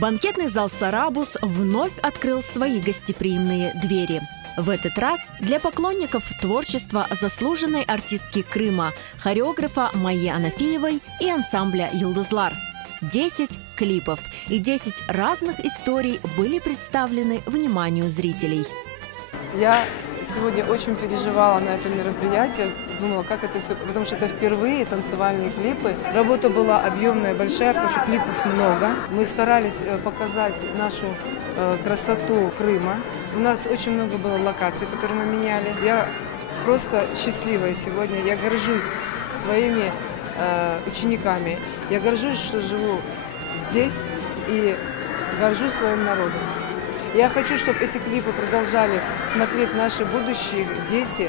Банкетный зал «Сарабус» вновь открыл свои гостеприимные двери. В этот раз для поклонников творчества заслуженной артистки Крыма, хореографа Майи Анафиевой и ансамбля «Йылдызлар». 10 клипов и 10 разных историй были представлены вниманию зрителей. Я сегодня очень переживала на это мероприятие, думала, как это все, потому что это впервые танцевальные клипы. Работа была объемная, большая, потому что клипов много. Мы старались показать нашу красоту Крыма. У нас очень много было локаций, которые мы меняли. Я просто счастливая сегодня, я горжусь своими учениками. Я горжусь, что живу здесь и горжусь своим народом. Я хочу, чтобы эти клипы продолжали смотреть наши будущие дети,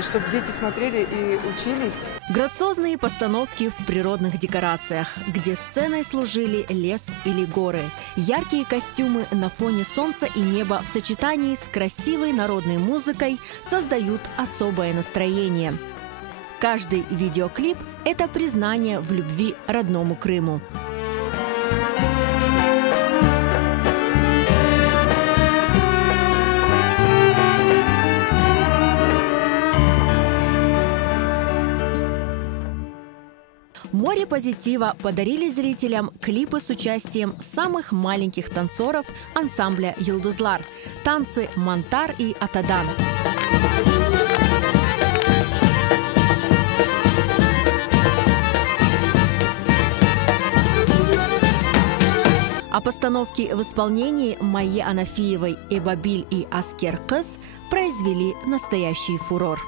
чтобы дети смотрели и учились. Грациозные постановки в природных декорациях, где сценой служили лес или горы. Яркие костюмы на фоне солнца и неба в сочетании с красивой народной музыкой создают особое настроение. Каждый видеоклип – это признание в любви родному Крыму. Море позитива подарили зрителям клипы с участием самых маленьких танцоров ансамбля «Йылдызлар» – танцы «Мантар» и «Атадан». А постановки в исполнении Майи Анафиевой, Эбабиль и Аскер Кыз произвели настоящий фурор.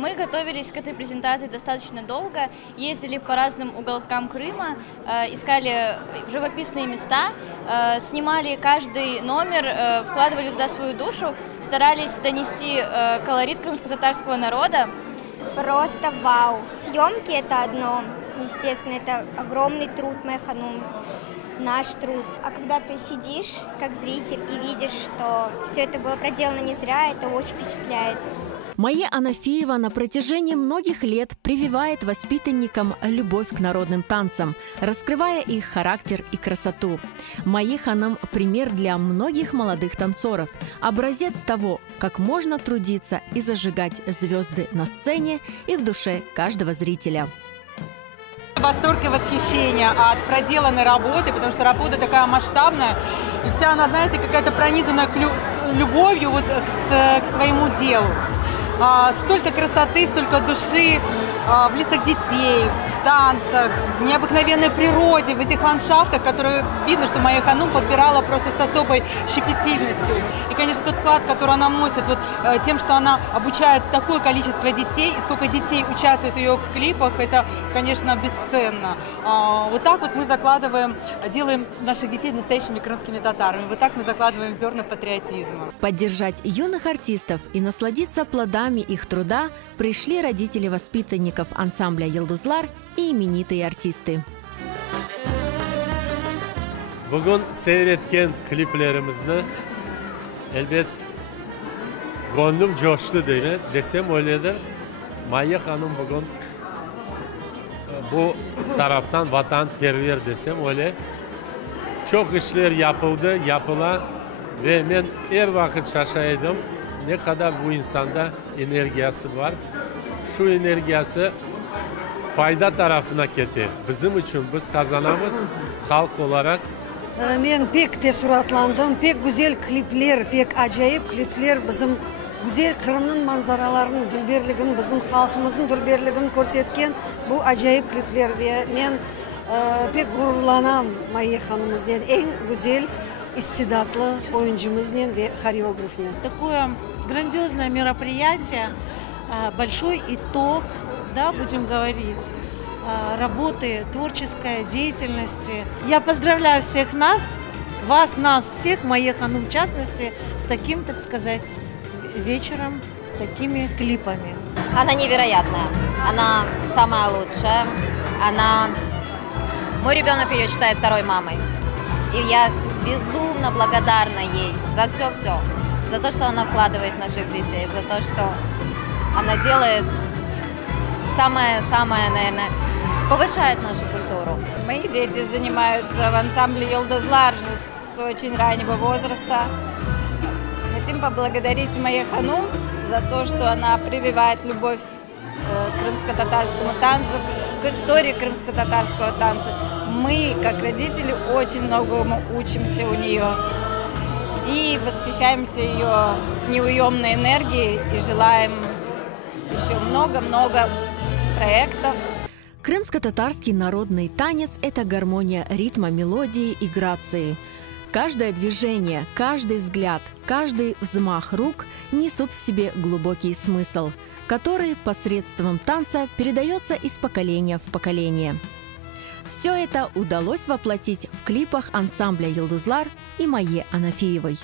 Мы готовились к этой презентации достаточно долго, ездили по разным уголкам Крыма, искали живописные места, снимали каждый номер, вкладывали туда свою душу, старались донести колорит крымско-татарского народа. Просто вау! Съемки — это одно, естественно, это огромный труд, моя ханум, наш труд. А когда ты сидишь как зритель и видишь, что все это было проделано не зря, это очень впечатляет. Майя Анафиева на протяжении многих лет прививает воспитанникам любовь к народным танцам, раскрывая их характер и красоту. Майя Ханам – пример для многих молодых танцоров, образец того, как можно трудиться и зажигать звезды на сцене и в душе каждого зрителя. Восторг и восхищение от проделанной работы, потому что работа такая масштабная, и вся она, знаете, какая-то пронизана любовью вот к своему делу. Столько красоты, столько души в лицах детей, в танцах, в необыкновенной природе, в этих ландшафтах, которые видно, что Майя Ханум подбирала просто с особой щепетильностью. И, конечно, тот вклад, который она вносит вот тем, что она обучает такое количество детей, и сколько детей участвует в ее клипах, это, конечно, бесценно. Вот так вот мы закладываем, делаем наших детей настоящими крымскими татарами. Вот так мы закладываем зерна патриотизма. Поддержать юных артистов и насладиться плодами их труда пришли родители воспитанников ансамбля «Йылдызлар» и именитые артисты. Bugün seyretken kliplerimizni elbet gönlüm coştu desem öyledir. Mayya Hanım bugün bu taraftan vatanperver desem öyle. Çok işler yapıldı, yapılan ve ben her vakit şaşaydım ne kadar bu insanda enerjisi var. Şu enerjisi fayda tarafına gitti. Bizim için biz kazanamız halk olarak Мен пек те суратландым, пек güzel клиплер, пек ажайып клиплер bizim güzel Kırım'ın manzaralarının дүрберлігін, bizim халқымыздың дүрберлігін көрсеткен bu ajayip klipler ve men pek gururlanam Майя ханымызден, en güzel истидатlı oyuncumuzdan ve хореографнен. Такое грандиозное мероприятие, большой итог, да, будем говорить, работы, творческой деятельности. Я поздравляю всех нас, нас всех, Майя Ханум в частности, с таким, так сказать, вечером, с такими клипами. Она невероятная, она самая лучшая, мой ребенок ее считает второй мамой. И я безумно благодарна ей за все-все, за то, что она вкладывает в наших детей, за то, что она делает самое, наверное, повышает нашу культуру. Мои дети занимаются в ансамбле «Йылдызлар» с очень раннего возраста. Хотим поблагодарить Майя Ханум за то, что она прививает любовь к крымско-татарскому танцу, к истории крымско-татарского танца. Мы, как родители, очень многому учимся у нее и восхищаемся ее неуемной энергией и желаем еще много-много проектов. Крымско-татарский народный танец – это гармония ритма, мелодии и грации. Каждое движение, каждый взгляд, каждый взмах рук несут в себе глубокий смысл, который посредством танца передается из поколения в поколение. Все это удалось воплотить в клипах ансамбля «Йылдызлар» и Майи Анафиевой.